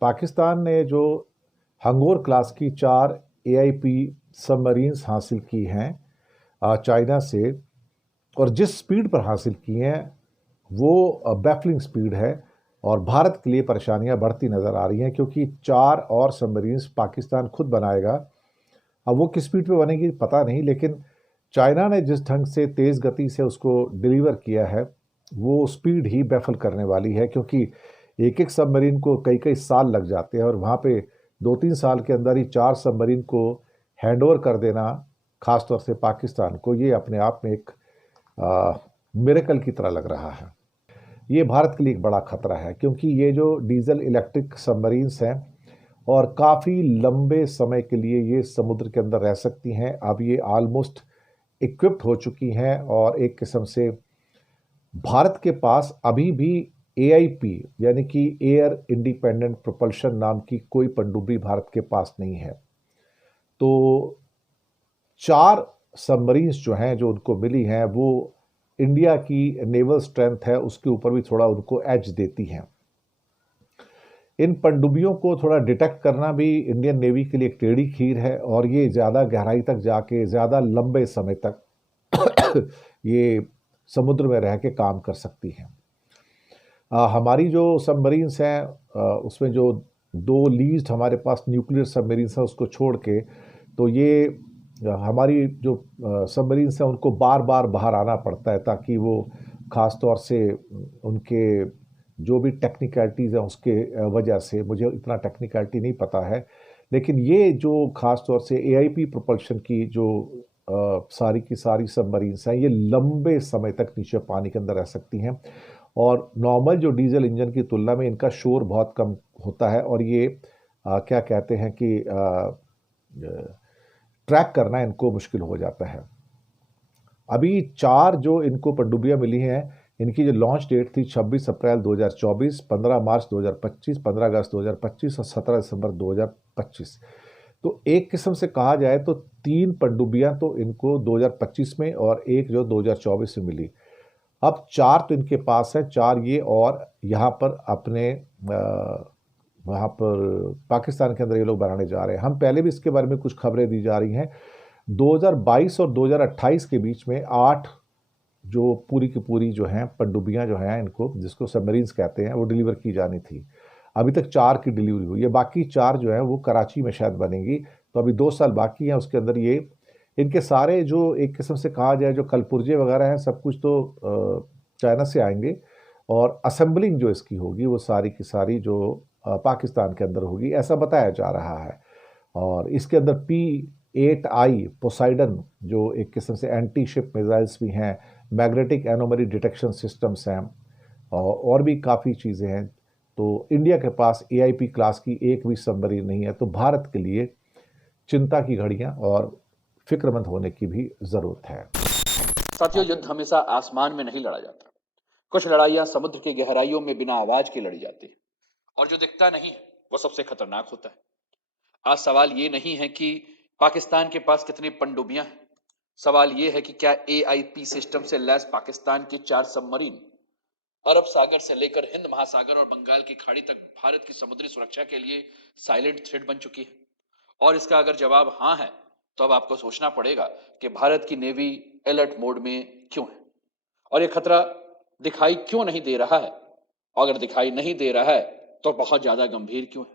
पाकिस्तान ने जो हंगोर क्लास की 4 एआईपी सबमरीन्स हासिल की हैं चाइना से, और जिस स्पीड पर हासिल की हैं वो बैफलिंग स्पीड है। और भारत के लिए परेशानियां बढ़ती नज़र आ रही हैं, क्योंकि 4 और सबमरीन्स पाकिस्तान खुद बनाएगा। अब वो किस स्पीड पे बनेगी पता नहीं, लेकिन चाइना ने जिस ढंग से तेज़ गति से उसको डिलीवर किया है, वो स्पीड ही बैफल करने वाली है। क्योंकि एक एक सबमरीन को कई कई साल लग जाते हैं, और वहाँ पे 2-3 साल के अंदर ही 4 सबमरीन को हैंडओवर कर देना, खासतौर से पाकिस्तान को, ये अपने आप में एक मिरेकल की तरह लग रहा है। ये भारत के लिए एक बड़ा खतरा है, क्योंकि ये जो डीजल इलेक्ट्रिक सबमरीन्स हैं और काफ़ी लंबे समय के लिए ये समुद्र के अंदर रह सकती हैं। अब ये ऑलमोस्ट इक्विप्ड हो चुकी हैं, और एक किस्म से भारत के पास अभी भी एआईपी यानी कि एयर इंडिपेंडेंट प्रोपल्शन नाम की कोई पनडुब्बी भारत के पास नहीं है। तो 4 सबमरीन्स जो हैं, जो उनको मिली हैं, वो इंडिया की नेवल स्ट्रेंथ है उसके ऊपर भी थोड़ा उनको एज देती हैं। इन पनडुब्बियों को थोड़ा डिटेक्ट करना भी इंडियन नेवी के लिए एक टेढ़ी खीर है, और ये ज़्यादा गहराई तक जाके ज़्यादा लंबे समय तक ये समुद्र में रह के काम कर सकती हैं। हमारी जो सबमरीन्स हैं उसमें जो 2 लीज्ड हमारे पास न्यूक्लियर सबमरीन्स हैं उसको छोड़ के, तो ये हमारी जो सबमरीन्स हैं उनको बार बार बाहर आना पड़ता है, ताकि वो ख़ास तौर से उनके जो भी टेक्निकलिटीज़ हैं उसके वजह से, मुझे इतना टेक्निकलिटी नहीं पता है, लेकिन ये जो ख़ास तौर से एआईपी प्रोपल्शन की जो सारी की सारी सबमरीन्स हैं, ये लंबे समय तक नीचे पानी के अंदर रह सकती हैं। और नॉर्मल जो डीजल इंजन की तुलना में इनका शोर बहुत कम होता है, और ये क्या कहते हैं कि ट्रैक करना इनको मुश्किल हो जाता है। अभी 4 जो इनको पनडुब्बियां मिली हैं, इनकी जो लॉन्च डेट थी 26 अप्रैल 2024, 15 मार्च 2025, 15 अगस्त 2025 और 17 दिसंबर 2025। तो एक किस्म से कहा जाए तो 3 पनडुब्बियां तो इनको 2025 में और एक जो 2024 में मिली। अब 4 तो इनके पास है, 4 ये और यहाँ पर अपने वहाँ पर पाकिस्तान के अंदर ये लोग बनाने जा रहे हैं। हम पहले भी इसके बारे में कुछ खबरें दी जा रही हैं। 2022 और 2028 के बीच में 8 जो पूरी की पूरी जो हैं पनडुब्बियां जो हैं, इनको जिसको सबमरीन्स कहते हैं, वो डिलीवर की जानी थी। अभी तक 4 की डिलीवरी हुई है, बाकी 4 जो हैं वो कराची में शायद बनेंगी। तो अभी 2 साल बाकी हैं, उसके अंदर ये इनके सारे जो एक किस्म से कहा जाए जो कलपुर्जे वगैरह हैं, सब कुछ तो चाइना से आएंगे, और असेंबलिंग जो इसकी होगी वो सारी की सारी जो पाकिस्तान के अंदर होगी, ऐसा बताया जा रहा है। और इसके अंदर P8I पोसाइडन जो एक किस्म से एंटी शिप मिसाइल्स भी हैं, मैग्नेटिक एनोमली डिटेक्शन सिस्टम्स हैं, और भी काफ़ी चीज़ें हैं। तो इंडिया के पास एआईपी क्लास की एक भी सबमरीन नहीं है। तो भारत के लिए चिंता की घड़ियां और फिक्रमंद होने की भी जरूरत है। साथियों, युद्ध हमेशा आसमान में नहीं लड़ा जाता। कुछ लड़ाइयां समुद्र की गहराइयों में बिना आवाज के लड़ी जाती है, और जो दिखता नहीं है वो सबसे खतरनाक होता है। आज सवाल ये नहीं है कि पाकिस्तान के पास कितनी पनडुब्बियां हैं। सवाल ये है कि क्या एआईपी सिस्टम से लैस पाकिस्तान की 4 सबमरीन अरब सागर से लेकर हिंद महासागर और बंगाल की खाड़ी तक भारत की समुद्री सुरक्षा के लिए साइलेंट थ्रेट बन चुकी है। और इसका अगर जवाब हां है, तो अब आपको सोचना पड़ेगा कि भारत की नेवी अलर्ट मोड में क्यों है, और यह खतरा दिखाई क्यों नहीं दे रहा है। अगर दिखाई नहीं दे रहा है तो बहुत ज्यादा गंभीर क्यों है,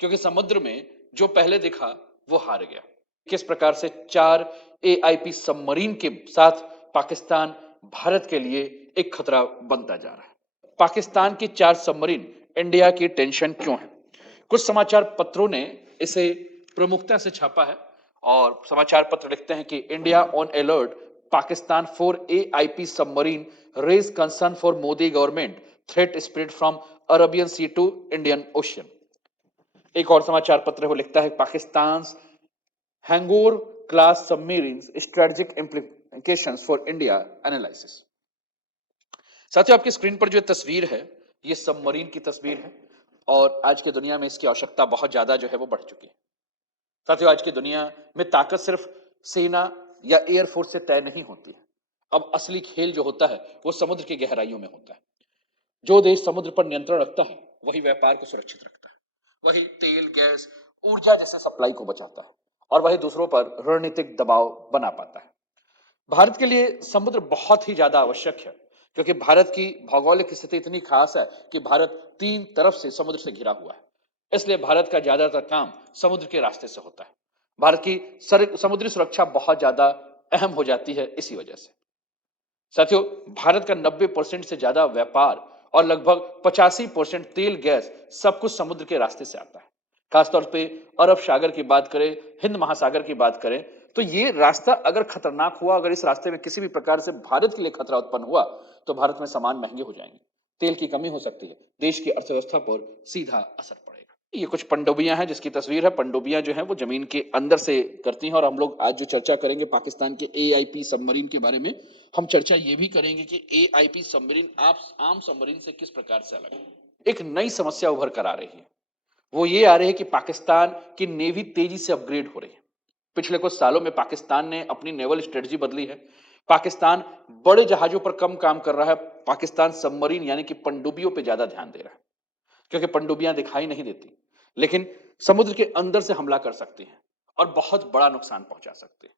क्योंकि समुद्र में जो पहले दिखा वो हार गया। किस प्रकार से 4 एआईपी सबमरीन के साथ पाकिस्तान भारत के लिए एक खतरा बनता जा रहा है। पाकिस्तान की 4 सबमरीन इंडिया की टेंशन क्यों है? कुछ समाचार पत्रों ने इसे प्रमुखता से छापा है, और समाचार पत्र लिखते हैं कि India on alert, Pakistan 4 AIP submarine raise concern for Modi government, threat spread from Arabian sea to Indian ocean. एक और समाचार पत्र वो लिखता है Pakistan Hangor class submarines strategic implications for India analysis. साथियों, आपकी स्क्रीन पर जो तस्वीर है ये सबमरीन की तस्वीर है, और आज की दुनिया में इसकी आवश्यकता बहुत ज्यादा जो है वो बढ़ चुकी है। साथियों, आज की दुनिया में ताकत सिर्फ सेना या एयरफोर्स से तय नहीं होती है। अब असली खेल जो होता है वो समुद्र की गहराइयों में होता है। जो देश समुद्र पर नियंत्रण रखता है वही व्यापार को सुरक्षित रखता है। वही तेल, गैस, ऊर्जा जैसे सप्लाई को बचाता है और वही दूसरों पर रणनीतिक दबाव बना पाता है। भारत के लिए समुद्र बहुत ही ज्यादा आवश्यक है क्योंकि भारत की भौगोलिक स्थिति इतनी खास है कि भारत तीन तरफ से समुद्र से घिरा हुआ है। इसलिए भारत का ज्यादातर काम समुद्र के रास्ते से होता है। भारत की समुद्री सुरक्षा बहुत ज्यादा अहम हो जाती है इसी वजह से। साथियों, भारत का 90% से ज्यादा व्यापार और लगभग 85% तेल गैस सब कुछ समुद्र के रास्ते से आता है। खासतौर पे अरब सागर की बात करें, हिंद महासागर की बात करें, तो ये रास्ता अगर खतरनाक हुआ, अगर इस रास्ते में किसी भी प्रकार से भारत के लिए खतरा उत्पन्न हुआ, तो भारत में सामान महंगे हो जाएंगे, तेल की कमी हो सकती है, देश की अर्थव्यवस्था पर सीधा असर पड़ेगा। ये कुछ पनडुब्बियां हैं जिसकी तस्वीर है। पनडुब्बियां जो हैं वो जमीन के अंदर से करती हैं और हम लोग आज जो चर्चा करेंगे पाकिस्तान के एआईपी सबमरीन के बारे में, हम चर्चा ये भी करेंगे कि एआईपी सबमरीन आम सबमरीन से किस प्रकार से अलग है। एक नई समस्या उभर कर आ रही है, वो ये आ रही है कि पाकिस्तान की नेवी तेजी से अपग्रेड हो रही है। पिछले कुछ सालों में पाकिस्तान ने अपनी नेवल स्ट्रेटजी बदली है। पाकिस्तान बड़े जहाजों पर कम काम कर रहा है। पाकिस्तान सबमरीन यानी कि पनडुब्बियों पर ज्यादा ध्यान दे रहा है क्योंकि पनडुब्बियां दिखाई नहीं देती लेकिन समुद्र के अंदर से हमला कर सकती हैं और बहुत बड़ा नुकसान पहुंचा सकती हैं।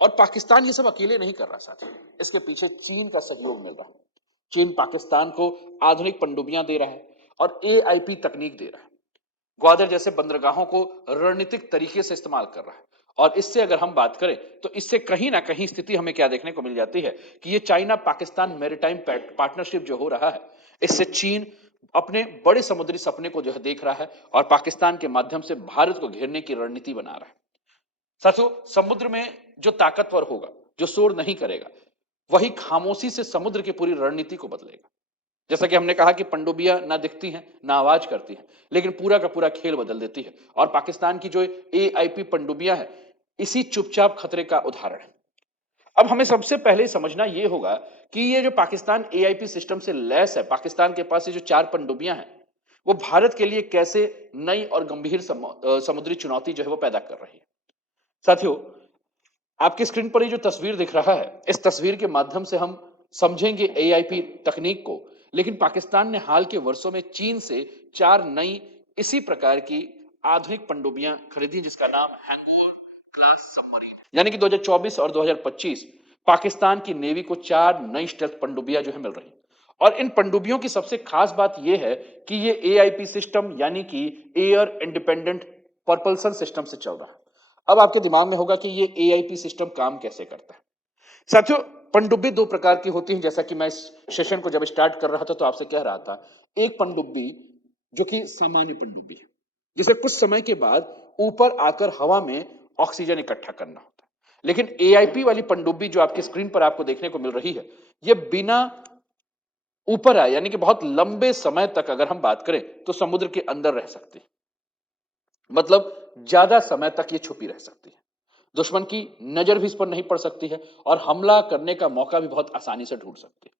और पाकिस्तान ये सब अकेले नहीं कर रहा साथी, इसके पीछे चीन का सहयोग मिल रहा है। चीन पाकिस्तान को आधुनिक पनडुब्बियां दे रहा है और एआईपी तकनीक दे रहा है। ग्वादर जैसे बंदरगाहों को रणनीतिक तरीके से इस्तेमाल कर रहा है। और इससे अगर हम बात करें तो इससे कहीं ना कहीं स्थिति हमें क्या देखने को मिल जाती है कि ये चाइना पाकिस्तान मैरीटाइम पार्टनरशिप जो हो रहा है, इससे चीन अपने बड़े समुद्री सपने को जो है देख रहा है और पाकिस्तान के माध्यम से भारत को घेरने की रणनीति बना रहा है। साथियों, समुद्र में जो ताकतवर होगा, जो शोर नहीं करेगा, वही खामोशी से समुद्र की पूरी रणनीति को बदलेगा। जैसा कि हमने कहा कि पनडुब्बियां ना दिखती हैं, ना आवाज करती हैं, लेकिन पूरा का पूरा खेल बदल देती है। और पाकिस्तान की जो एआईपी पनडुब्बियां हैं, इसी चुपचाप खतरे का उदाहरण है। अब हमें सबसे पहले समझना यह होगा कि ये जो पाकिस्तान एआईपी सिस्टम से लैस है, पाकिस्तान के पास ये जो 4 पनडुब्बियां हैं, वो भारत के लिए कैसे नई और गंभीर समुद्री चुनौती जो है वो पैदा कर रही है। साथियों, आपकी स्क्रीन पर ये जो तस्वीर दिख रहा है, इस तस्वीर के माध्यम से हम समझेंगे एआईपी तकनीक को। लेकिन पाकिस्तान ने हाल के वर्षों में चीन से 4 नई इसी प्रकार की आधुनिक पनडुब्बियां खरीदी जिसका नाम हैंगुओर क्लास सबमरीन है। यानी कि 2024 और 2025 पाकिस्तान की नेवी को 4 नई स्टेल्थ पनडुब्बियां जो है मिल रही। और इन पनडुब्बियों की सबसे खास बात यह है कि ये एआईपी सिस्टम यानी कि एयर इंडिपेंडेंट propulsion सिस्टम से चल रहा है। अब आपके दिमाग में होगा कि ये एआईपी सिस्टम काम कैसे करता है। साथियों, पनडुब्बी 2 प्रकार की होती हैं। जैसा कि मैं इस सेशन को जब स्टार्ट कर रहा था तो आपसे कह रहा था, एक पनडुब्बी जो कि सामान्य पनडुब्बी है, जिसे कुछ समय के बाद ऊपर आकर हवा में ऑक्सीजन इकट्ठा करना होता है। लेकिन एआईपी वाली पनडुब्बी जो आपकी स्क्रीन पर आपको देखने को मिल रही है, ये बिना ऊपर आए यानी कि बहुत लंबे समय तक अगर हम बात करें तो समुद्र के अंदर रह सकती है। मतलब ज्यादा समय तक ये छुपी रह सकती है। दुश्मन की नजर भी इस पर नहीं पड़ सकती है और हमला करने का मौका भी बहुत आसानी से ढूंढ सकती है।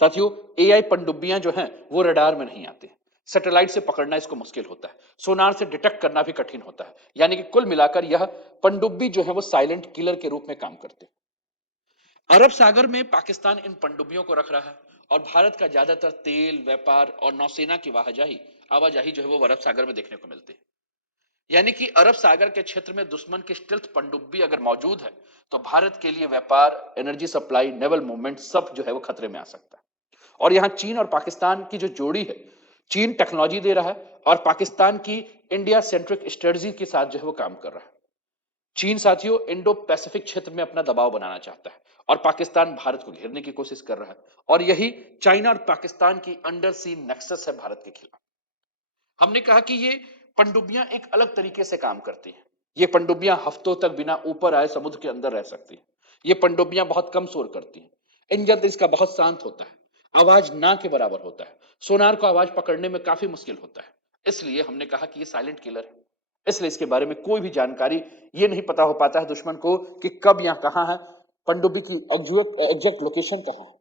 साथियों, एआई पनडुब्बियां जो हैं वो रडार में नहीं आती। सैटेलाइट से पकड़ना इसको मुश्किल होता है, सोनार से डिटेक्ट करना भी कठिन होता है। यानी कि कुल मिलाकर यह पनडुब्बी जो है वो साइलेंट किलर के रूप में काम करते हैं। अरब सागर में पाकिस्तान इन पनडुब्बियों को रख रहा है और भारत का ज्यादातर तेल, व्यापार और नौसेना की आवाजाही जो है वो अरब सागर में देखने को मिलती है। यानी कि अरब सागर के क्षेत्र में दुश्मन की स्टिल्थ पनडुब्बी अगर मौजूद है तो भारत के लिए व्यापार, एनर्जी सप्लाई, नेवल मूवमेंट सब जो है वो खतरे में आ सकता है। और यहां चीन और पाकिस्तान की जो जोड़ी है, चीन टेक्नोलॉजी दे रहा है और पाकिस्तान की इंडिया सेंट्रिक स्ट्रेटजी के साथ जो है वो काम कर रहा है। चीन साथियों इंडो पैसिफिक क्षेत्र में अपना दबाव बनाना चाहता है और पाकिस्तान भारत को घेरने की कोशिश कर रहा है। और यही चाइना और पाकिस्तान की अंडर सी नेक्सस है भारत के खिलाफ। हमने कहा कि ये पनडुब्बियां एक अलग तरीके से काम करती हैं। ये पनडुब्बियां हफ्तों तक बिना ऊपर आए समुद्र के अंदर रह सकती हैं। ये पनडुब्बियां बहुत कम शोर करती हैं। इंजन इसका बहुत शांत होता है, आवाज ना के बराबर होता है, सोनार को आवाज पकड़ने में काफी मुश्किल होता है। इसलिए हमने कहा कि ये साइलेंट किलर है। इसलिए इसके बारे में कोई भी जानकारी ये नहीं पता हो पाता है दुश्मन को कि कब या कहां है, पनडुब्बी की एग्जैक्ट लोकेशन कहां है।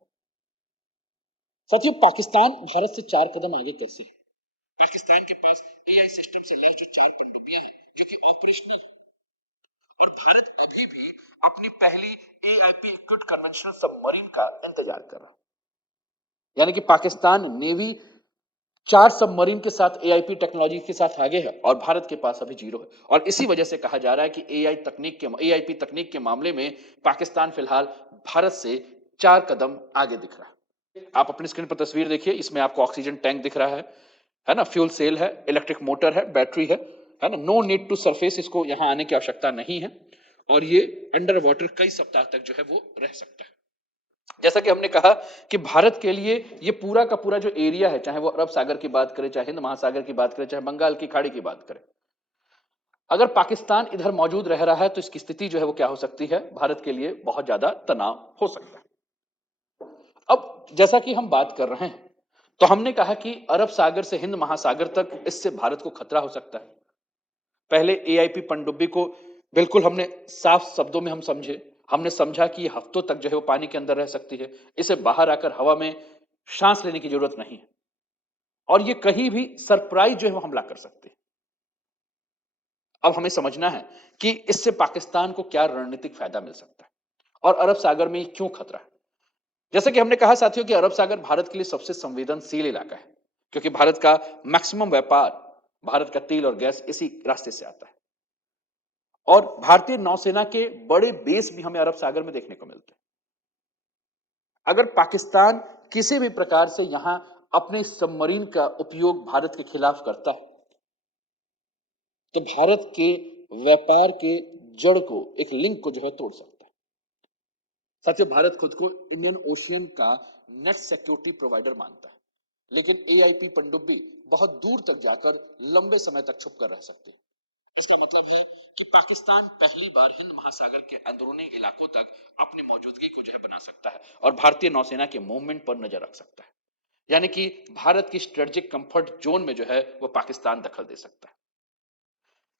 साथियों, पाकिस्तान भारत से 4 कदम आगे कैसे है? पाकिस्तान के पास एआई सिस्टम से लैस जो 4 पनडुब्बियां हैं जो कि ऑपरेशनल है और भारत अभी भी अपनी पहली एआईपी इक्विप्ड कन्वेंशनल सबमरीन का इंतजार कर रहा है। यानी कि पाकिस्तान नेवी 4 सबमरीन के साथ एआईपी टेक्नोलॉजी के साथ आगे है और भारत के पास अभी 0 है। और इसी वजह से कहा जा रहा है कि एआईपी तकनीक के मामले में पाकिस्तान फिलहाल भारत से 4 कदम आगे दिख रहा है। आप अपनी स्क्रीन पर तस्वीर देखिए, इसमें आपको ऑक्सीजन टैंक दिख रहा है ना? फ्यूल सेल है, इलेक्ट्रिक मोटर है, बैटरी है ना? नो नीड टू सरफेस, इसको यहां आने की आवश्यकता नहीं है और ये अंडर वाटर कई सप्ताह तक जो है वो रह सकता है। जैसा कि हमने कहा कि भारत के लिए ये पूरा का पूरा जो एरिया है, चाहे वो अरब सागर की बात करें, चाहे हिंद महासागर की बात करें, चाहे बंगाल की खाड़ी की बात करें, अगर पाकिस्तान इधर मौजूद रह रहा है तो इसकी स्थिति जो है वो क्या हो सकती है, भारत के लिए बहुत ज्यादा तनाव हो सकता है। अब जैसा कि हम बात कर रहे हैं, तो हमने कहा कि अरब सागर से हिंद महासागर तक इससे भारत को खतरा हो सकता है। पहले एआईपी पनडुब्बी को बिल्कुल हमने साफ शब्दों में हम समझे, हमने समझा कि ये हफ्तों तक जो है वो पानी के अंदर रह सकती है, इसे बाहर आकर हवा में सांस लेने की जरूरत नहीं है और ये कहीं भी सरप्राइज जो है वो हमला कर सकती है। अब हमें समझना है कि इससे पाकिस्तान को क्या रणनीतिक फायदा मिल सकता है और अरब सागर में क्यों खतरा है। जैसे कि हमने कहा साथियों कि अरब सागर भारत के लिए सबसे संवेदनशील इलाका है, क्योंकि भारत का मैक्सिमम व्यापार, भारत का तेल और गैस इसी रास्ते से आता है और भारतीय नौसेना के बड़े बेस भी हमें अरब सागर में देखने को मिलते हैं। अगर पाकिस्तान किसी भी प्रकार से यहां अपने सबमरीन का उपयोग भारत के खिलाफ करता है तो भारत के व्यापार के जड़ को, एक लिंक को जो है तोड़ सकता है। साथियों, भारत खुद को इंडियन ओशियन का नेट सिक्योरिटी प्रोवाइडर मानता है, लेकिन एआईपी पनडुब्बी बहुत दूर तक जाकर लंबे समय तक छुप कर रह सकती है। इसका मतलब है कि पाकिस्तान पहली बार हिंद महासागर के अंदरूनी इलाकों तक अपनी मौजूदगी को जो है बना सकता है और भारतीय नौसेना के मूवमेंट पर नजर रख सकता है। यानी कि भारत की स्ट्रेटेजिक कंफर्ट जोन में जो है वो पाकिस्तान दखल दे सकता है।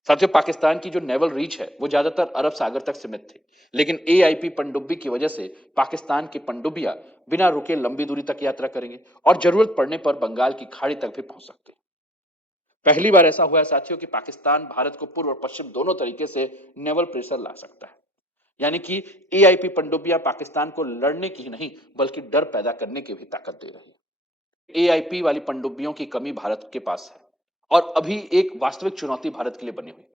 साथियों, पाकिस्तान की जो नेवल रीच है वो ज्यादातर अरब सागर तक सीमित थी, लेकिन एआईपी पनडुब्बी की वजह से पाकिस्तान की पनडुब्बियां बिना रुके लंबी दूरी तक यात्रा करेंगे और जरूरत पड़ने पर बंगाल की खाड़ी तक भी पहुंच सकते हैं। पहली बार ऐसा हुआ है साथियों कि पाकिस्तान भारत को पूर्व और पश्चिम दोनों तरीके से नेवल प्रेशर ला सकता है। यानी कि एआईपी पनडुब्बियां पाकिस्तान को लड़ने की ही नहीं बल्कि डर पैदा करने की भी ताकत दे रही है। एआईपी वाली पनडुब्बियों की कमी भारत के पास है और अभी एक वास्तविक चुनौती भारत के लिए बनी हुई है।